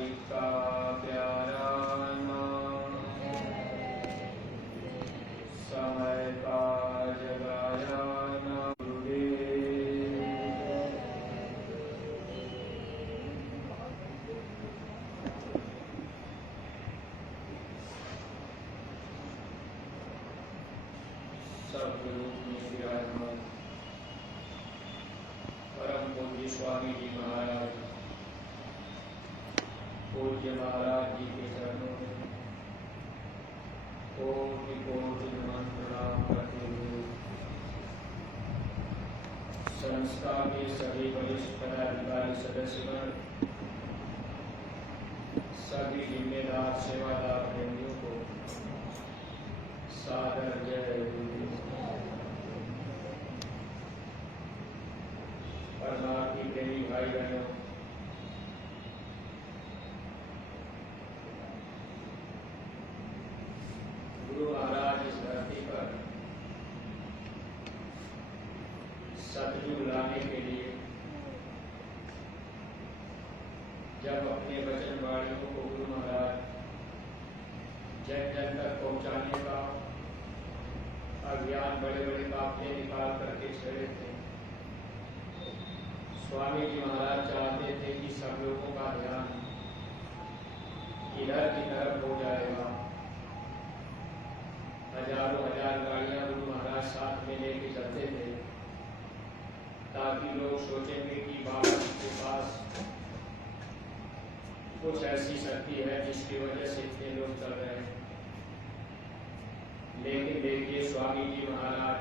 जी का प्यारा नाम, समय का जगाया नाम गुरुदेव। सब रूप में विराजमान परम पूज्य स्वामी जी महाराज, पूज्य महाराज जी के चरणों में कोटि कोटि नमन प्रणाम करते हुए संस्था के सभी वरिष्ठ पदाधिकारी सदस्यगण, सभी जिम्मेदार सेवादार बंधुओं को सादर जय गुरुदेव। परमार्थी प्रेमी भाई बहनों, गुरु महाराज इस धरती पर सतयुग लाने के लिए जब अपने वचन वाणियों को गुरु महाराज जन जन तक पहुंचाने का अभियान बड़े बड़े काफले निकाल करके छड़े थे, स्वामी जी महाराज चाहते थे कि सब लोगों का ध्यान इधर की तरफ हो जाएगा। हजारों हजार गाड़ियां गुरु महाराज साथ में लेके चलते थे ताकि लोग सोचेंगे कि बाबा जी के पास कुछ ऐसी शक्ति है जिसकी वजह से इतने लोग चल रहे हैं। लेकिन देखिए, स्वामी जी महाराज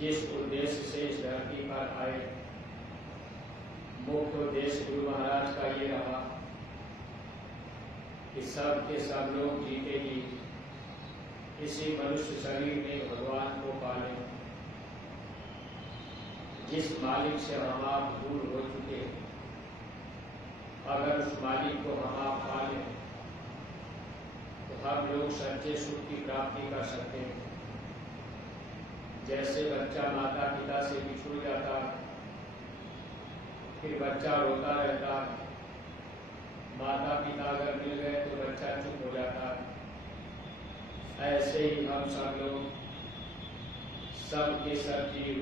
जिस उद्देश्य से इस धरती पर आए, मुख्य उद्देश्य गुरु महाराज का ये रहा कि सब के सब लोग जीते जी इसी मनुष्य शरीर में भगवान को पालें। जिस मालिक से हम आप दूर हो चुके, अगर उस मालिक को हम आप पालें तो हम लोग सच्चे सुख की प्राप्ति कर सकते हैं। जैसे बच्चा माता पिता से बिछुड़ जाता, फिर बच्चा रोता रहता, माता पिता अगर मिल गए तो बच्चा चुप हो जाता, ऐसे ही हम सब लोग, सब के सब जीव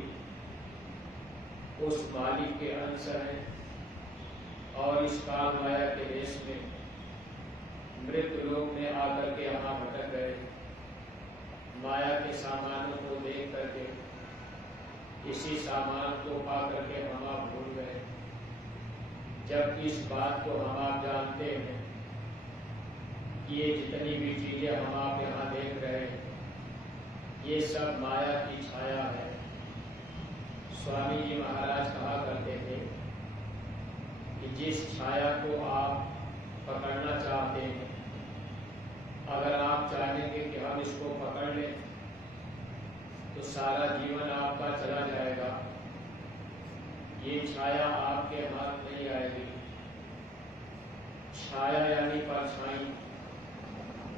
उस मालिक के अंश हैं और इस काल माया के देश में मृत्यु लोक में आकर के यहाँ भटक गए। माया के सामानों को देख करके, इसी सामान को पा करके हम आप भूल गए, जबकि इस बात को हम आप जानते हैं कि ये जितनी भी चीजें हम आप यहाँ देख रहे हैं, ये सब माया की छाया है। स्वामी जी महाराज कहा करते थे कि जिस छाया को आप पकड़ना चाहते हैं, अगर आप चाहेंगे कि हम इसको पकड़ लें तो सारा जीवन आपका चला जाएगा। ये छाया आपके हाथ नहीं आएगी। छाया यानी परछाई।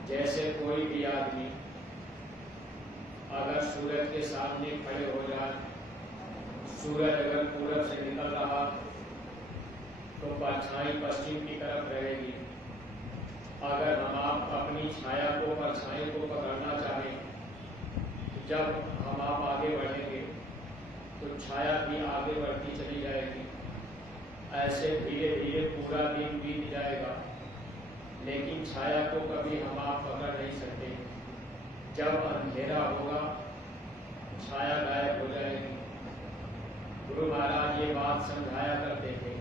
जैसे कोई भी आदमी अगर सूरज के सामने खड़े हो जाए, सूरज अगर पूरब से निकल रहा तो परछाई पश्चिम की तरफ रहेगी। अगर हम आप अपनी छाया को, परछाई को पकड़ना चाहें, तो जब हम आप आगे बढ़ेंगे तो छाया भी आगे बढ़ती चली जाएगी। ऐसे धीरे धीरे पूरा दिन बीत जाएगा, लेकिन छाया को कभी हम आप पकड़ नहीं सकते। जब अंधेरा होगा, छाया गायब हो जाएगी। गुरु महाराज ये बात समझाया करते थे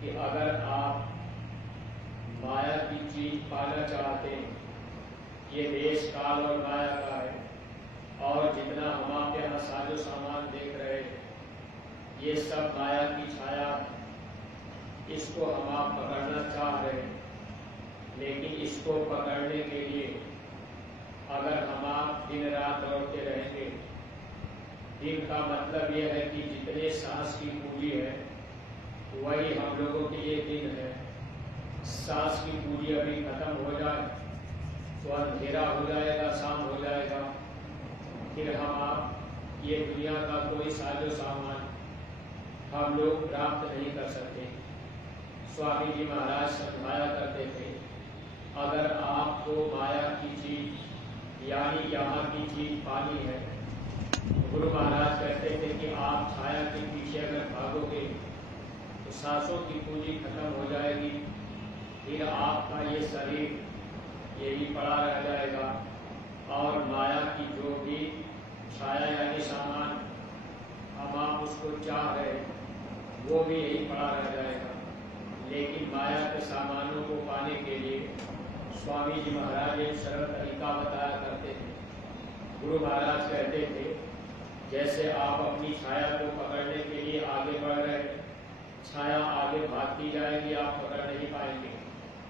कि अगर आप माया की चीज पाना चाहते हैं, ये देश काल और माया का है, और जितना हम आप यहाँ साजो सामान देख रहे हैं, ये सब माया की छाया। इसको हम आप पकड़ना चाह रहे हैं, लेकिन इसको पकड़ने के लिए अगर हम आप दिन रात दौड़ते रहेंगे, दिन का मतलब यह है कि जितने सांस की पूंजी है वही हम लोगों के लिए दिन है। सांस की पूंजी अभी खत्म हो जाए तो अंधेरा हो जाएगा, शाम हो जाएगा, फिर हम आप ये दुनिया का कोई साजो सामान हम लोग प्राप्त नहीं कर सकते। स्वामी जी महाराज समझाया करते थे, अगर आपको माया की चीज यानी यहाँ की चीज पानी है, गुरु महाराज कहते थे कि आप छाया के पीछे अगर भागोगे तो सांसों की पूंजी खत्म हो जाएगी, फिर आपका ये शरीर यही पड़ा रह जाएगा और माया की जो भी छाया यानी सामान हम आप उसको चाह रहे वो भी यही पड़ा रह जाएगा। लेकिन माया के सामानों को पाने के लिए स्वामी जी महाराज एक सरल तरीका बताया करते थे। गुरु महाराज कहते थे, जैसे आप अपनी छाया को पकड़ने के लिए आगे बढ़ रहे, छाया आगे भागती जाएगी, आप पकड़ नहीं पाएंगे।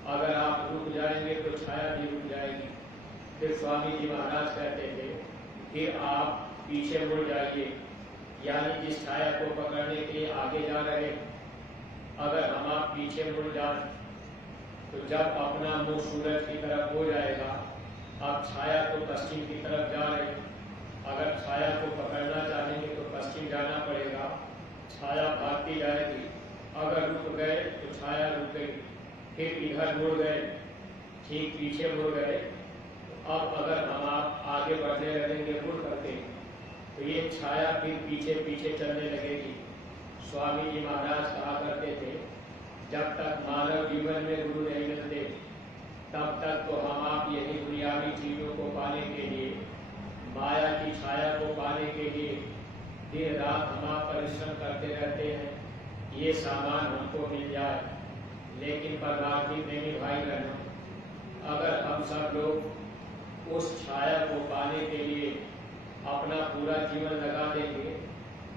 अगर आप रुक जाएंगे तो छाया भी रुक जाएगी। फिर स्वामी जी महाराज कहते थे, फिर आप पीछे मुड़ जाइए, यानी जिस छाया को पकड़ने के लिए आगे जा रहे, अगर हम आप पीछे मुड़ जाए तो जब अपना मुंह सूरज की तरफ हो जाएगा, आप छाया तो पश्चिम की तरफ जा रहे, अगर छाया को पकड़ना चाहेंगे तो पश्चिम जाना पड़ेगा, छाया भागती जाएगी। अगर रुक गए तो छाया रुक गई, फिर इधर मुड़ गए, ठीक पीछे मुड़ गए। अब अगर हम आप आगे बढ़ने लगेंगे मुड़ करके, तो ये छाया फिर पीछे पीछे चलने लगेगी। स्वामी जी महाराज कहा करते थे, जब तक मानव जीवन में गुरु नहीं मिलते तब तक तो हम आप यही दुनियावी चीजों को पाने के लिए, माया की छाया को पाने के लिए दिन रात हम आप परिश्रम करते रहते हैं, ये सामान हमको मिल जाए। लेकिन परमार्थी प्रेमी भाई बहनों, अगर हम सब लोग उस छाया को पाने के लिए अपना पूरा जीवन लगा देंगे,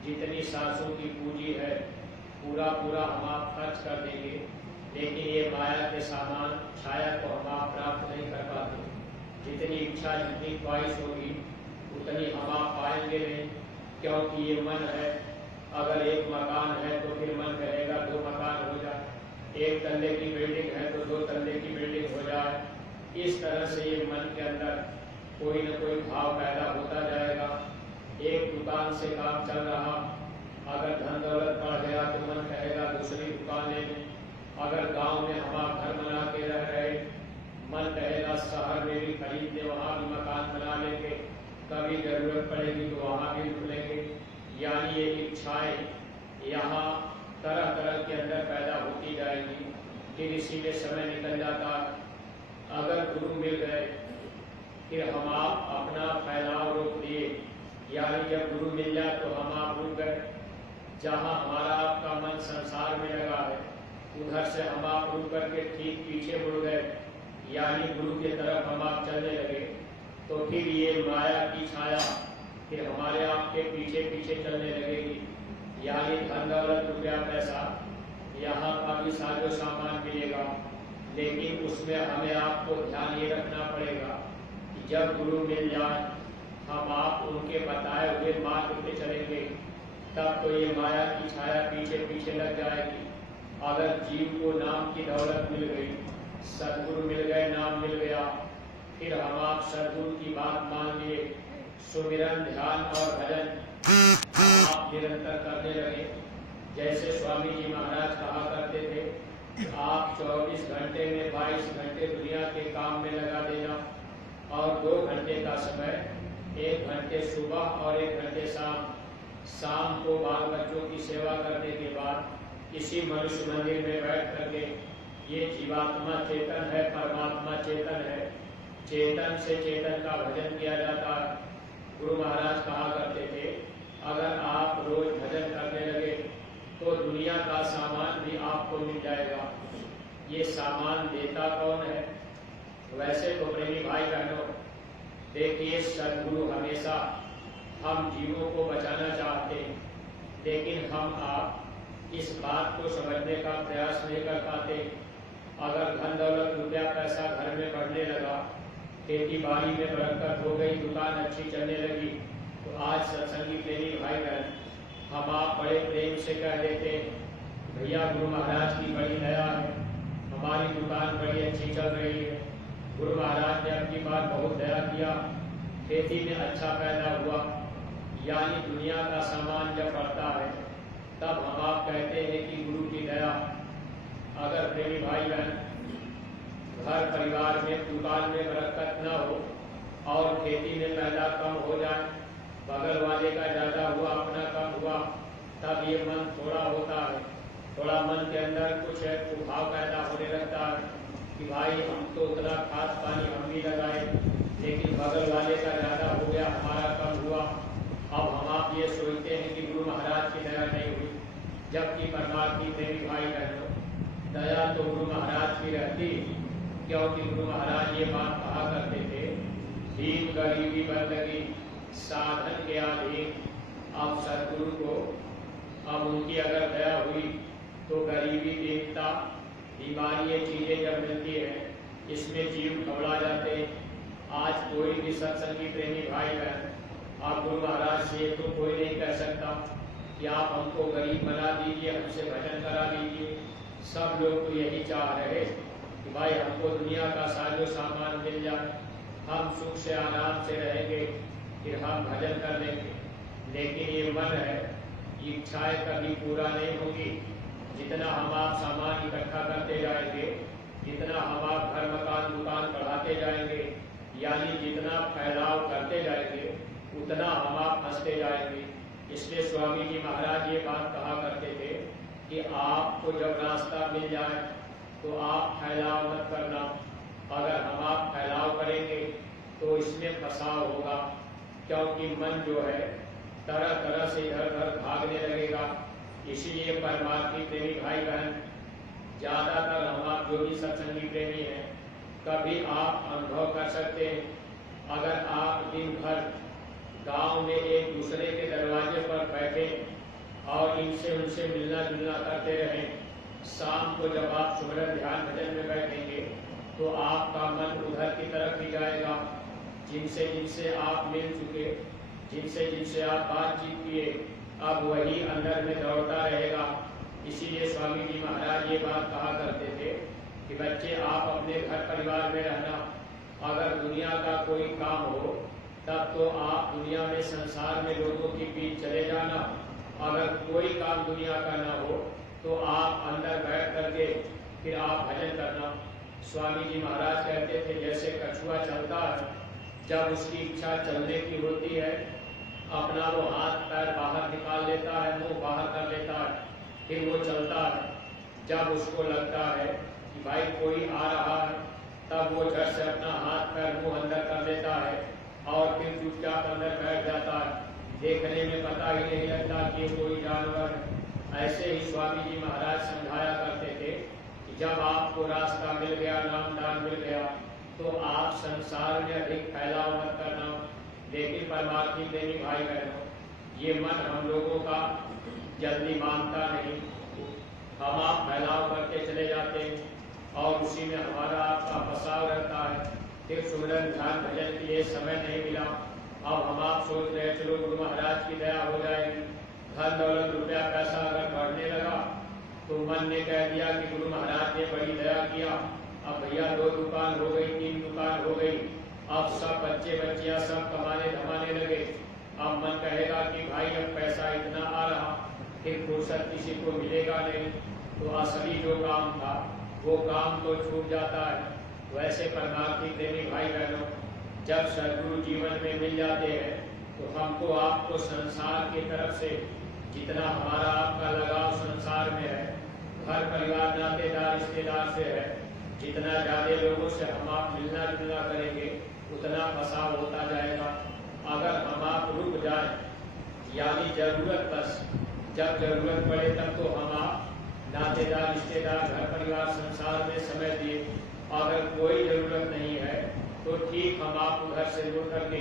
जितनी सांसों की पूंजी है पूरा हम आप खर्च कर देंगे, लेकिन ये माया के सामान छाया को हम आप प्राप्त नहीं कर पाते। जितनी इच्छा जितनी ख्वाहिश होगी उतनी हम आप पाएंगे नहीं, क्योंकि ये मन है। अगर एक मकान है तो फिर मन कहेगा 2 मकान हो जाए, 1 तल्ले की बिल्डिंग है तो 2 तल्ले की बिल्डिंग हो जाए। इस तरह से ये मन के अंदर कोई न कोई भाव पैदा होता जाएगा। एक दुकान से काम चल रहा, अगर धन दौलत बढ़ गया तो मन कहेगा दूसरी दुकान ले लें। अगर गांव में हम घर बना के रह रहे, मन कहेगा शहर में भी खरीद ले, वहाँ भी मकान बना लेंगे, कभी जरूरत पड़ेगी तो वहाँ भी रुक लेंगे। यानी ये इच्छाएं यहाँ तरह तरह के अंदर पैदा होती जाएगी, फिर इसी में समय निकल जाता। अगर गुरु मिल गए फिर हम आप अपना फैलाव रोक दिए, यानी जब गुरु मिल जाए तो हम आप रुक गए। जहाँ हमारा आपका मन संसार में लगा है, उधर से हम आप रुक करके ठीक पीछे मुड़ गए, यानी गुरु की तरफ हम आप चलने लगे। तो फिर ये माया की छाया फिर हमारे आपके पीछे पीछे चलने लगेगी, यानी धन दौलत रुपया पैसा यहाँ का भी साजो सामान मिलेगा। लेकिन उसमें हमें आपको ध्यान ये रखना पड़ेगा कि जब गुरु मिल जाए हम आप उनके बताए हुए मार्ग पे चलेंगे, तब तो ये माया की छाया पीछे पीछे लग जाएगी। अगर जीव को नाम की दौलत मिल गई, सदगुरु मिल गए, नाम मिल गया, फिर हम आप सदगुरु की बात मान लिए, सुमिरन ध्यान और भजन आप निरंतर करने लगे। जैसे स्वामी जी महाराज कहा करते थे, आप 24 घंटे में 22 घंटे दुनिया के काम में लगा देना और 2 घंटे का समय, 1 घंटे सुबह और 1 घंटे शाम को बाल बच्चों की सेवा करने के बाद इसी मनुष्य मंदिर में बैठ करके, ये जीवात्मा चेतन है, परमात्मा चेतन है, चेतन से चेतन का भजन किया जाता है। गुरु महाराज कहा करते थे, अगर आप रोज भजन करने लगे तो दुनिया का सामान भी आपको मिल जाएगा। ये सामान देता कौन है? वैसे तो प्रेमी भाई बहनों, देखिए सदगुरु हमेशा हम जीवों को बचाना चाहते हैं, लेकिन हम आप इस बात को समझने का प्रयास नहीं कर पाते। अगर धन दौलत रुपया पैसा घर में बढ़ने लगा, खेती बाड़ी में बरकत हो गई, दुकान अच्छी चलने लगी, तो आज सत्संगी प्रेमी भाई बहन हम आप बड़े प्रेम से कह देते, भैया गुरु महाराज की बड़ी दया है, हमारी दुकान बड़ी अच्छी चल रही है, गुरु महाराज ने अपनी बार बहुत दया किया, खेती में अच्छा पैदा हुआ। यानी दुनिया का सामान जब बढ़ता है तब हम आप कहते हैं कि गुरु की दया। अगर प्रेमी भाई बहन घर परिवार में दुकान में बरकत न हो और खेती में पैदा कम हो जाए, बगल वाले का ज़्यादा हुआ अपना कम हुआ, तब ये मन थोड़ा होता है, थोड़ा मन के अंदर कुछ उभाव पैदा होने लगता है कि भाई हम तो उतना खाद पानी हम भी लगाए, लेकिन बगल वाले का ज़्यादा हो गया, हमारा कम हुआ। अब हम आप ये सोचते हैं कि गुरु महाराज की दया नहीं हुई, जबकि परमात्मा प्रेमी भाई बहनों, दया तो गुरु महाराज की रहती, क्योंकि गुरु महाराज ये बात कहा करते थे, दीन गरीबी बंदगी साधन के अधीन। अब सदगुरु को अब उनकी अगर दया हुई तो गरीबी, दीनता, बीमारी, ये चीज़ें जब मिलती है इसमें जीव घबरा जाते हैं। आज कोई भी सत्संगी प्रेमी भाई बहन आप गुरु महाराज से तो कोई नहीं कह सकता कि आप हमको गरीब बना दीजिए, हमसे भजन करा दीजिए। सब लोग तो यही चाह रहे कि भाई हमको दुनिया का साजो सामान मिल जाए, हम सुख से आराम से रहेंगे, फिर हम भजन कर लेंगे। लेकिन ये मन है, इच्छाएं कभी पूरा नहीं होगी। जितना हम आप सामान इकट्ठा करते जाएंगे, जितना हम आप घर मकान दुकान बढ़ाते जाएंगे, यानी जितना फैलाव करते जाएंगे उतना हम आप फंसते जाएंगे। इसलिए स्वामी जी महाराज ये बात कहा करते थे कि आपको जब रास्ता मिल जाए तो आप फैलाव मत करना। अगर हम आप फैलाव करेंगे तो इसमें फंसाव होगा, क्योंकि मन जो है तरह तरह से इधर उधर भागने लगेगा। इसीलिए परमात्मा प्रेमी भाई बहन, ज़्यादातर हम आप जो भी सत्संगी प्रेमी हैं, कभी आप अनुभव कर सकते हैं, अगर आप दिन भर गांव में एक दूसरे के दरवाजे पर बैठे और इनसे उनसे मिलना जुलना करते रहें, शाम को जब आप सुमिरन ध्यान भजन में बैठेंगे तो आपका मन उधर की तरफ ही जाएगा। जिनसे जिनसे आप मिल चुके, जिनसे जिनसे आप बातचीत किए, अब वही अंदर में दौड़ता रहेगा। इसीलिए स्वामी जी महाराज ये बात कहा करते थे कि बच्चे आप अपने घर परिवार में रहना, अगर दुनिया का कोई काम हो तब तो आप दुनिया में संसार में लोगों के बीच चले जाना, अगर कोई काम दुनिया का ना हो तो आप अंदर बैठ करके फिर आप भजन करना। स्वामी जी महाराज कहते थे जैसे कछुआ चलता है, जब उसकी इच्छा चलने की होती है अपना वो हाथ पैर बाहर निकाल लेता है, मुंह बाहर कर लेता है, फिर वो चलता है। जब उसको लगता है कि भाई कोई आ रहा है तब वो झट से अपना हाथ पैर मुंह अंदर कर लेता है और फिर चुपचाप अंदर बैठ जाता है। देखने में पता ही नहीं लगता कि कोई जानवर है। ऐसे ही स्वामी जी महाराज समझाया करते थे कि जब आपको रास्ता मिल गया, नामदान मिल गया, तो आप संसार में अधिक फैलाव मत करना। लेकिन परमात्मा प्रेमी भाई बहनों, ये मन हम लोगों का जल्दी मानता नहीं, हम आप फैलाव करके चले जाते हैं और उसी में हमारा आपका फंसाव रहता है। फिर सुमिरन ध्यान भजन के लिए समय नहीं मिला। अब हम आप सोच रहे चलो गुरु महाराज की दया हो जाएगी, धन दौलत रुपया पैसा अगर बढ़ने लगा तो मन ने कह दिया कि गुरु महाराज ने बड़ी दया किया, अब भैया 2 दुकान हो गई, 3 दुकान हो गई, अब सब बच्चे बच्चियां सब कमाने धमाने लगे। अब मन कहेगा कि भाई अब पैसा इतना आ रहा, फिर फुर्सत किसी को मिलेगा नहीं, तो असली जो काम था वो काम तो छूट जाता है। वैसे परमात्मा प्रेमी भाई बहनों, जब सदगुरु जीवन में मिल जाते हैं तो हमको आपको संसार की तरफ से जितना हमारा आपका लगाव संसार में है, घर परिवार नातेदार रिश्तेदार से है, जितना ज़्यादा लोगों से हम आप मिलना जुलना करेंगे उतना फसाव होता जाएगा। अगर हम आप रुक जाए, यानी जरूरत बस, जब जरूरत पड़े तब तो हम आप नातेदार रिश्तेदार घर परिवार संसार में समय दिए, अगर कोई जरूरत नहीं है तो ठीक हम आप उधर से जुड़ करके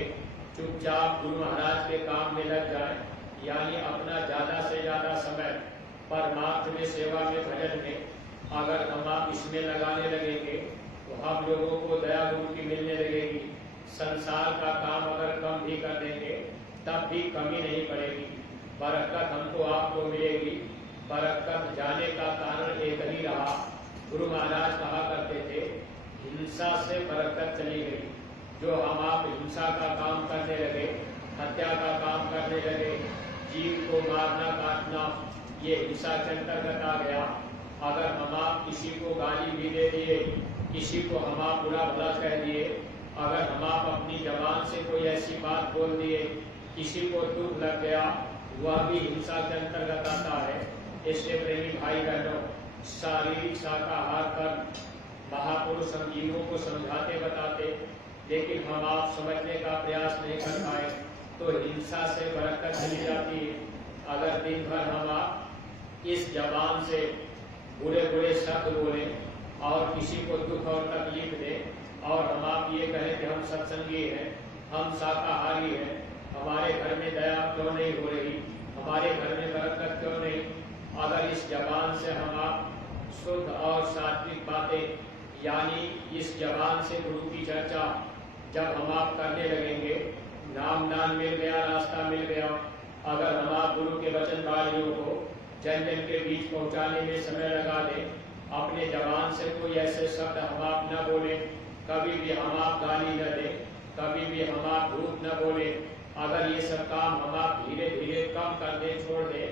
चुपचाप गुरु महाराज के काम में लग जाए, यानी अपना ज़्यादा से ज़्यादा समय परमात्मा में सेवा में भजन में अगर हम आप इसमें लगाने लगेंगे तो हम लोगों को दया गुरु की मिलने लगेगी। संसार का काम अगर कम भी कर देंगे तब भी कमी नहीं पड़ेगी, बरकत हमको आपको मिलेगी। बरकत जाने का कारण एक ही रहा, गुरु महाराज कहा करते थे हिंसा से बरकत चली गई। जो हम आप हिंसा का काम करने लगे, हत्या का काम करने लगे, जीव को मारना काटना, ये हिंसा के अंतर्गत आ गया। अगर हम आप किसी को गाली भी दे दिए, किसी को हम आप बुरा भला कह दिए, अगर हम आप अपनी जबान से कोई ऐसी बात बोल दिए, किसी को दुख लग गया, वह भी हिंसा के अंतर्गत आता है। इसलिए प्रेमी भाई बहनों, शारीरिक शाकाहार कर महापुरुष हम जीवों को समझाते बताते, लेकिन हम आप समझने का प्रयास नहीं कर पाए तो हिंसा से बरकत चली जाती है। अगर दिन भर हम आप इस जबान से बुरे बुरे शब्द बोले और किसी को दुख और तकलीफ दे, और हम आप ये कहें कि हम सत्संगी हैं, हम शाकाहारी हैं, हमारे घर में दया क्यों नहीं हो रही, हमारे घर में बरकत क्यों नहीं, अगर इस जबान से हम आप शुद्ध और सात्विक बातें, यानी इस जबान से गुरु की चर्चा जब हम आप करने लगेंगे, नाम दान मिल गया, रास्ता मिल गया, अगर हम आप गुरु के वचन वाणियों को जन जन के बीच पहुंचाने में समय लगा दें, अपने जबान से कोई ऐसे शब्द हम आप न बोले, कभी भी हम आप गाली न दें, कभी भी हम आप झूठ न बोले, अगर ये सब काम हम आप धीरे धीरे कम कर दे, छोड़ दे,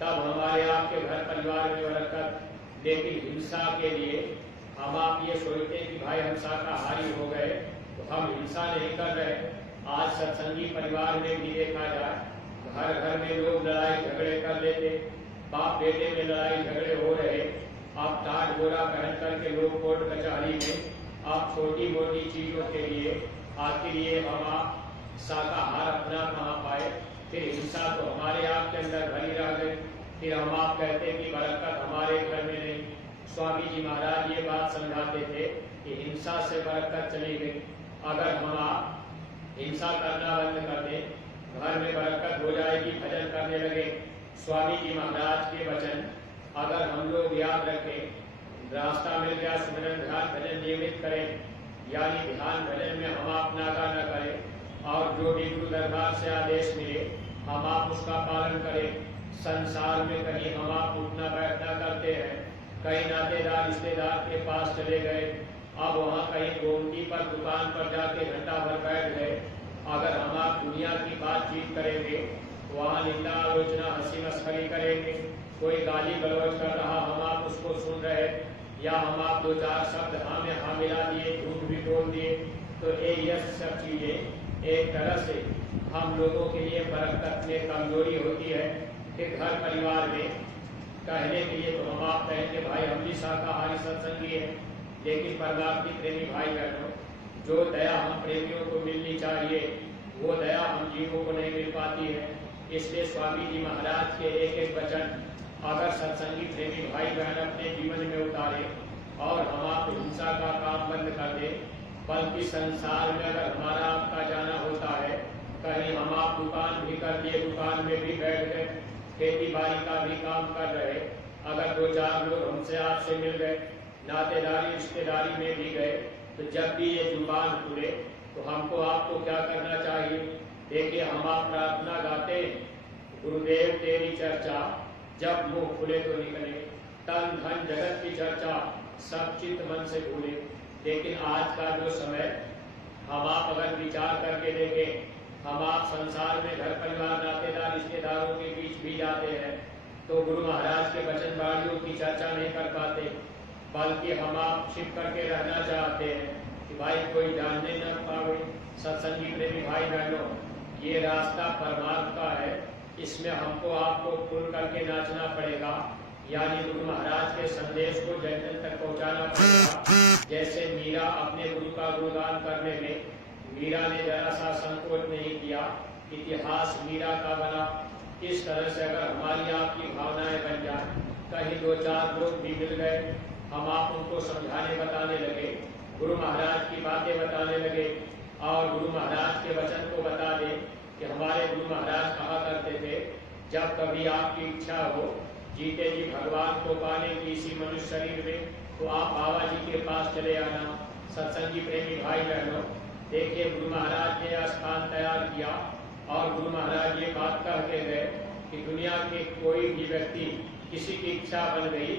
तब हमारे आपके घर परिवार में बरकत। लेकिन हिंसा के लिए हम आप ये सोचते कि भाई हम शाकाहारी हो गए तो हम हिंसा नहीं कर रहे। आज सत्संगी परिवार में भी देखा जाए, घर घर में लोग लड़ाई झगड़े कर लेते, बाप बेटे में लड़ाई झगड़े हो रहे, अब टाट बोरा पहन करके लोग कोर्ट कचहरी में, अब छोटी मोटी चीजों के लिए आखिर ये हम आप शाकाहार अपना कहाँ पाए, फिर हिंसा तो हमारे आपके अंदर भरी रह गई, फिर हम आप कहते कि बरकत हमारे घर में नहीं। स्वामी जी महाराज ये बात समझाते थे कि हिंसा से बरकत चली गई। अगर हम आप हिंसा करना बंद कर दें, घर में बरकत हो जाएगी, भजन करने लगे। स्वामी जी महाराज के वचन अगर हम लोग याद रखें, रास्ता मिल गया, सुमिरन ध्यान भजन नियमित करें, यानी ध्यान भजन में हम आप नागा न करें, और जो भी गुरु दरबार से आदेश मिले हम आप उसका पालन करें। संसार में कहीं हम आप उठना बैठना करते हैं, कहीं नातेदार रिश्तेदार के पास चले गए, अब वहाँ कहीं गोमती पर दुकान पर जाके घंटा भर बैठ गए, अगर हम आप दुनिया की बातचीत करेंगे, वहाँ निंदा आलोचना हंसी मस्करी करेंगे, कोई गाली गलौज कर रहा हम आप उसको सुन रहे, या हम आप दो चार शब्द हाँ में हाँ मिला दिए, झूठ भी बोल दिए, तो ये सब चीजें एक तरह से हम लोगों के लिए बरकत में कमजोरी होती है। फिर घर परिवार में कहने के लिए तो हम आप कहेंगे भाई हम भी शाकाहारी सत्संगी है, लेकिन परमात्मा प्रेमी भाई बहनों, जो दया हम प्रेमियों को मिलनी चाहिए वो दया हम जीवों को नहीं मिल पाती है। इसलिए स्वामी जी महाराज के एक एक वचन अगर सत्संगी प्रेमी भाई बहन अपने जीवन में उतारे और हम आप हिंसा का काम बंद कर दे, बल्कि संसार में अगर हमारा आपका जाना होता है, कहीं हम आप दुकान भी कर दिए, दुकान में भी बैठ गए, खेती बाड़ी का भी काम कर रहे, अगर दो चार लोग हमसे आपसे मिल गए, नातेदारी रिश्तेदारी में भी गए, तो जब भी ये जुबान खुले तो हमको आपको क्या करना चाहिए। देखिए हम आप प्रार्थना गाते, गुरुदेव तेरी चर्चा जब मुंह खुले तो निकले, तन धन जगत की चर्चा सब चित्त मन से भूले। लेकिन आज का जो समय हम आप अगर विचार करके देखें, हम आप संसार में घर परिवार नातेदार रिश्तेदारों के बीच भी जाते हैं तो गुरु महाराज के वचन वाणियों की चर्चा नहीं कर पाते, बल्कि हम आप छिप करके रहना चाहते हैं कि भाई कोई जानने न पावे। सत्संगी प्रेमी भाई बहनों, ये रास्ता परमार्थ का है, इसमें हमको आपको खुल करके नाचना पड़ेगा, यानी गुरु महाराज के संदेश को जन जन तक पहुंचाना पड़ेगा। जैसे मीरा अपने गुरु का गुणगान करने में मीरा ने जरा सा संकोच नहीं किया, इतिहास मीरा का बना। इस तरह से अगर हमारी आपकी भावनाएं बन जाए, कहीं दो चार लोग भी मिल गए, हम आप उनको समझाने बताने लगे, गुरु महाराज की बातें बताने लगे और गुरु महाराज के वचन को बता दें कि हमारे गुरु महाराज कहा करते थे, जब कभी आपकी इच्छा हो जीते जी भगवान को पाने की इसी मनुष्य शरीर में, तो आप बाबा जी के पास चले आना। सत्संगी प्रेमी भाई बहनों, देखिए गुरु महाराज ने स्थान तैयार किया और गुरु महाराज ये बात कह के गए कि दुनिया के कोई भी व्यक्ति किसी की इच्छा बन गई,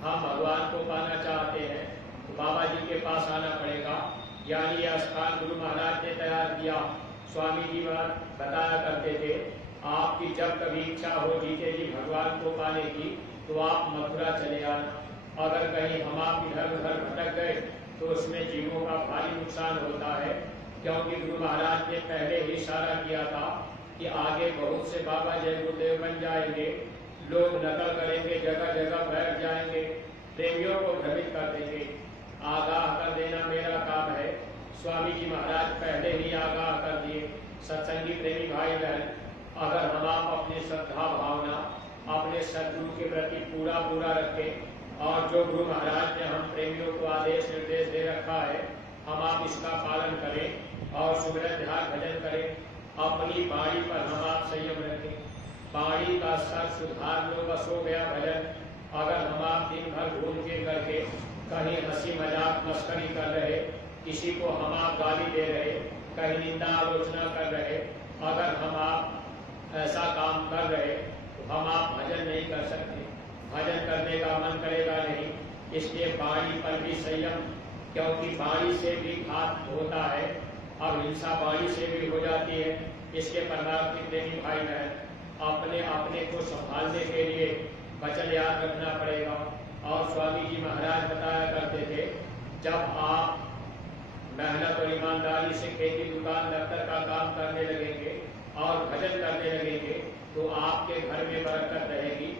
हम भगवान को पाना चाहते हैं तो बाबा जी के पास आना पड़ेगा। यानी यह स्थान गुरु महाराज ने तैयार किया। स्वामी जी बताया करते थे, आपकी जब कभी इच्छा हो जीते जी भगवान को पाने की, तो आप मथुरा चले आना। अगर कहीं हम आप इधर उधर भटक गए तो उसमें जीवों का भारी नुकसान होता है, क्योंकि गुरु महाराज ने पहले ही इशारा किया था कि आगे बहुत से बाबा जय गुरुदेव बन जाएंगे, लोग नकल करेंगे, जगह जगह बैठ जाएंगे, प्रेमियों को भ्रमित कर देंगे। आगाह कर देना मेरा काम है। स्वामी जी महाराज पहले ही आगाह कर दिए। सत्संगी प्रेमी भाई बहन, अगर हम आप अपनी श्रद्धा भावना अपने सद्गुरु के प्रति पूरा रखें और जो गुरु महाराज ने हम प्रेमियों को आदेश निर्देश दे रखा है हम आप इसका पालन करें और सुमिरन ध्यान भजन करें, अपनी बाणी पर हम आप संयम रखें। बाणी का सर सुधार लो, बस हो गया भजन। अगर हम आप दिन भर घूम फिर करके कहीं हंसी मजाक मस्करी कर रहे, किसी को हम आप गाली दे रहे, कहीं निंदा आलोचना कर रहे, अगर हम आप ऐसा काम कर रहे तो हम आप भजन नहीं कर सकते, भजन करने का मन करेगा नहीं। इसलिए बाणी पर भी संयम, क्योंकि बाणी से भी घात होता है और हिंसा बाणी से भी हो जाती है। इसके परमार्थी प्रेमी भाई बहन, अपने अपने को संभालने के लिए वचन याद रखना पड़ेगा। और स्वामी जी महाराज बताया करते थे, जब आप मेहनत और ईमानदारी से खेती दुकान दफ्तर का काम करने लगेंगे और भजन करने लगेंगे तो आपके घर में बरकत रहेगी,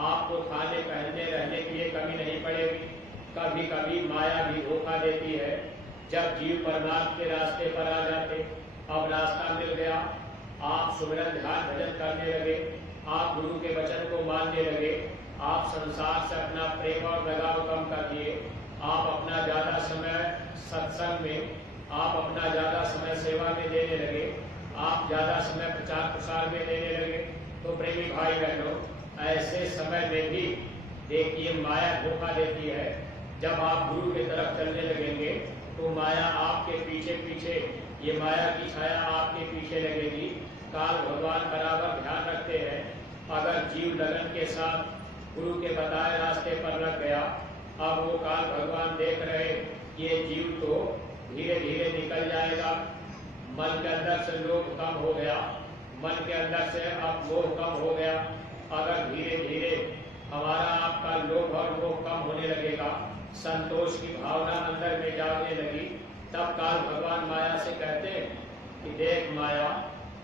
आपको खाने पहनने रहने के लिए कमी नहीं पड़ेगी। कभी कभी माया भी धोखा देती है। जब जीव परमात्मा के रास्ते पर आ जाते, अब रास्ता मिल गया, आप सुमिरन ध्यान भजन करने लगे, आप गुरु के वचन को मानने लगे, आप संसार से अपना प्रेम और लगाव कम कर दिए, आप अपना ज्यादा समय सत्संग में, आप अपना ज्यादा समय सेवा में देने लगे, आप ज्यादा समय प्रचार प्रसार में देने लगे, तो प्रेमी भाई बहनों, ऐसे समय में भी देखिए माया धोखा देती है। जब आप गुरु की तरफ चलने लगेंगे तो माया आपके पीछे पीछे, ये माया की छाया आपके पीछे लगेगी। काल भगवान बराबर ध्यान रखते हैं, अगर जीव लगन के साथ गुरु के बताए रास्ते पर लग गया, अब वो काल भगवान देख रहे ये जीव तो धीरे धीरे निकल जाएगा, मन के अंदर से लोभ कम हो गया, मन के अंदर से अब मोह कम हो गया। अगर धीरे धीरे हमारा आपका लोभ और मोह कम होने लगेगा, संतोष की भावना अंदर में जागने लगी, तब काल भगवान माया से कहते हैं कि देख माया,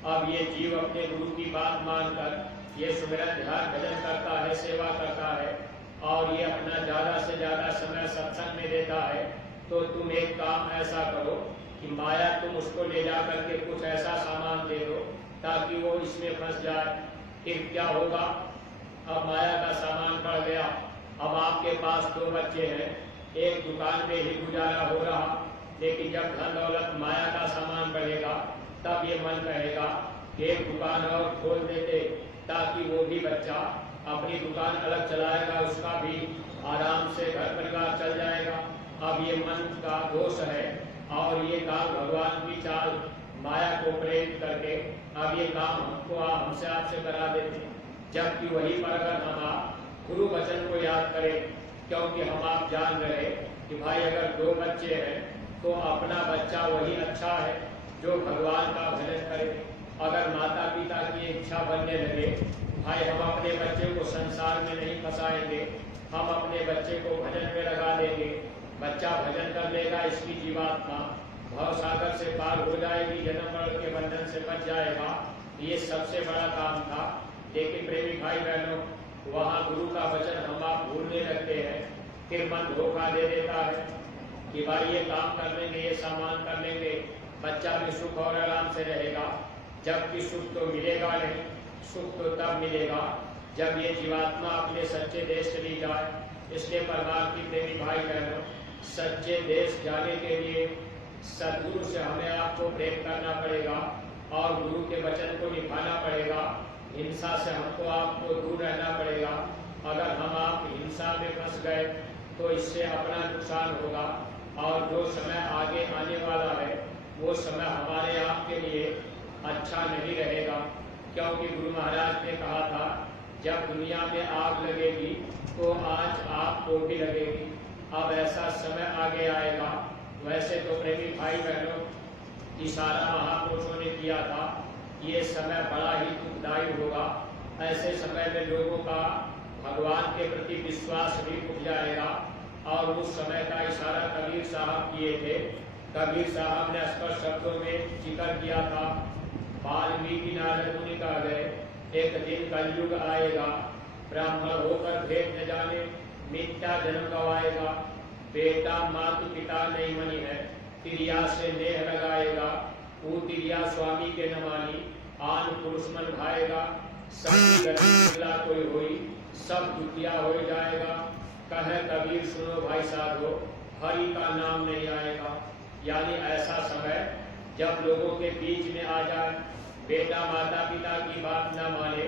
अब ये जीव अपने गुरु की बात मानकर ये सुमिरन ध्यान भजन करता है, सेवा करता है और ये अपना ज्यादा से ज्यादा समय सत्संग में देता है, तो तुम एक काम ऐसा करो कि माया तुम उसको ले जा करके कुछ ऐसा सामान दे दो ताकि वो इसमें फंस जाए। फिर क्या होगा, अब माया का सामान बढ़ गया, अब आपके पास 2 बच्चे हैं, एक दुकान में ही गुजारा हो रहा, लेकिन जब धन दौलत माया का सामान बढ़ेगा तब ये मन कहेगा कि एक दुकान और खोल देते ताकि वो भी बच्चा अपनी दुकान अलग चलाएगा, उसका भी आराम से घर परिवार चल जाएगा। अब ये मन का दोष है और ये काम भगवान की चाल माया को प्रेरित करके अब ये काम हमको हमसे आपसे करा देते, जबकि वही पर अगर हम आप गुरु वचन को याद करें, क्योंकि हम आप जान रहे कि भाई अगर 2 बच्चे हैं तो अपना बच्चा वही अच्छा है जो भगवान का भजन करे। अगर माता पिता की इच्छा बनने लगे, भाई हम अपने बच्चे को संसार में नहीं फंसाएंगे, हम अपने बच्चे को भजन में लगा देंगे, बच्चा भजन कर लेगा, इसकी जीवात्मा भव सागर से पार हो जाएगी, जन्म मरण के बंधन से बच जाएगा। ये सबसे बड़ा काम था। लेकिन प्रेमी भाई बहनों, वहाँ गुरु का वचन हम आप भूलने लगते हैं, फिर मन धोखा दे देता है कि भाई ये काम कर लेंगे, ये सामान कर लेंगे, बच्चा भी सुख और आराम से रहेगा, जबकि सुख तो मिलेगा नहीं। सुख तो तब मिलेगा जब ये जीवात्मा अपने सच्चे देश चली जाए। इसलिए परमार्थी प्रेमी भाई बहनों, सच्चे देश जाने के लिए सद्गुरु से हमें आपको प्रेम करना पड़ेगा और गुरु के वचन को निभाना पड़ेगा। हिंसा से हमको आपको दूर रहना पड़ेगा। अगर हम आप हिंसा में फंस गए तो इससे अपना नुकसान होगा और जो समय आगे आने वाला है वो समय हमारे आपके लिए अच्छा नहीं रहेगा, क्योंकि गुरु महाराज ने कहा था जब दुनिया में आग लगेगी तो आज आपको भी लगेगी। अब ऐसा समय आगे आएगा। वैसे तो प्रेमी भाई बहनों, इशारा महापुरुषों ने किया था ये समय बड़ा ही दुखदायी होगा। ऐसे समय में लोगों का भगवान के प्रति विश्वास भी उठ जाएगा। और उस समय का इशारा कबीर साहब किए थे। कबीर साहब ने स्पष्ट शब्दों में जिक्र किया था, वाल्मीकि नारद मुनि कह गए, एक दिन कलयुग आएगा, ब्राह्मण होकर भेद न जाने, मिथ्या जन्म गवाएगा, बेटा मातु पिता नहीं मनी है, तिरिया से नेह लगाएगा, वो तिरिया स्वामी के न मानी, आन पुरुष मन भाएगा, सब कोई होई, सब दुखिया हो जाएगा। कहे कबीर सुनो भाई साधो, हरि का नाम नहीं आएगा। यानी ऐसा समय जब लोगों के बीच में आ जाए, बेटा माता पिता की बात न माने,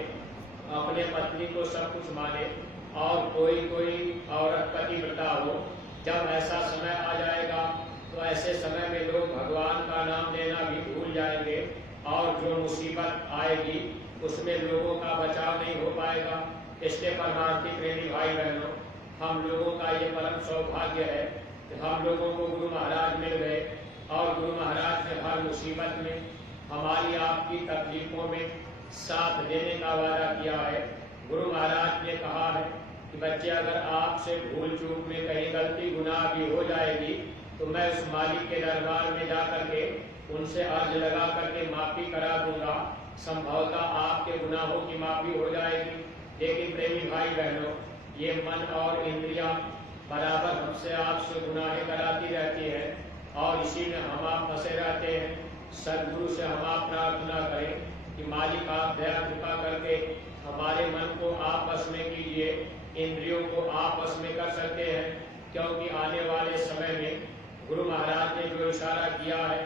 अपने पत्नी को सब कुछ माने, और कोई औरत पतिव्रता हो, जब ऐसा समय आ जाएगा तो ऐसे समय में लोग भगवान का नाम लेना भी भूल जाएंगे, और जो मुसीबत आएगी उसमें लोगों का बचाव नहीं हो पाएगा। इसलिए परमार्थी प्रेमी भाई बहनों, हम लोगों का ये परम सौभाग्य है कि हम लोगों को गुरु महाराज मिल गए, और गुरु महाराज ने हर मुसीबत में हमारी आपकी तकलीफों में साथ देने का वादा किया है। गुरु महाराज ने कहा है कि बच्चे, अगर आपसे भूल चूक में कहीं गलती गुनाह भी हो जाएगी तो मैं उस मालिक के दरबार में जा करके उनसे अर्ज लगा करके माफी करा दूंगा, संभवतः आपके गुनाहों की माफी हो जाएगी। लेकिन प्रेमी भाई बहनों, ये मन और इंद्रियां बराबर हमसे आपसे गुनाहें कराती रहती है, और इसी में हम आप फंसे रहते हैं। सदगुरु से हम आप प्रार्थना करें कि मालिक आप दया कृपा करके हमारे मन को आप वश में कीजिए, इंद्रियों को आप वश में कर सकते हैं, क्योंकि आने वाले समय में गुरु महाराज ने जो इशारा किया है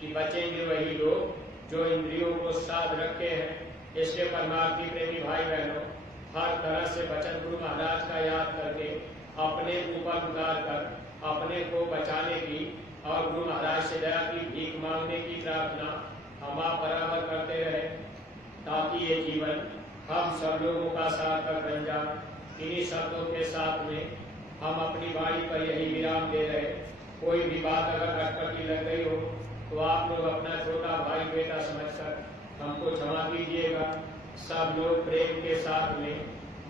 कि बचेंगे वही लोग जो इंद्रियों को साध रखे हैं। इसलिए परमार्थी प्रेमी भाई बहनों, हर तरह से वचन गुरु महाराज का याद करके अपने ऊपर उतार कर अपने को बचाने की और गुरु महाराज से दया की भीख मांगने की प्रार्थना हम आप बराबर करते रहे, ताकि ये जीवन हम सब लोगों का सार्थक बन जाए। इन्हीं शब्दों के साथ में हम अपनी वाणी पर यही विराम दे रहे। कोई भी बात अगर अटपटी लग गई हो तो आप लोग अपना छोटा भाई बेटा समझकर हमको क्षमा कीजिएगा। सब लोग प्रेम के साथ में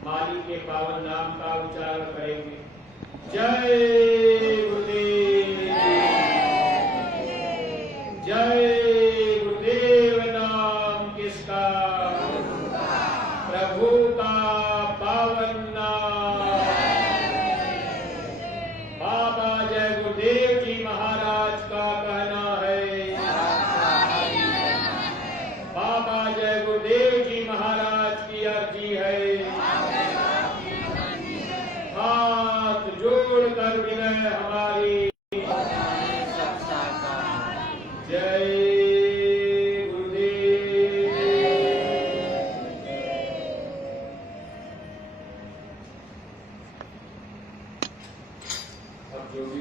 मालिक के पावन नाम का उच्चारण करेंगे। जय गुरुदेव, जय गुरुदेव। नाम किसका? प्रभु का पावन नाम। बाबा जय गुरुदेव जी महाराज का कहना है, बाबा जय गुरुदेव जी महाराज की अर्जी है, हाथ जोड़कर विनय हमारी। जय गुरुदेव। अब जो भी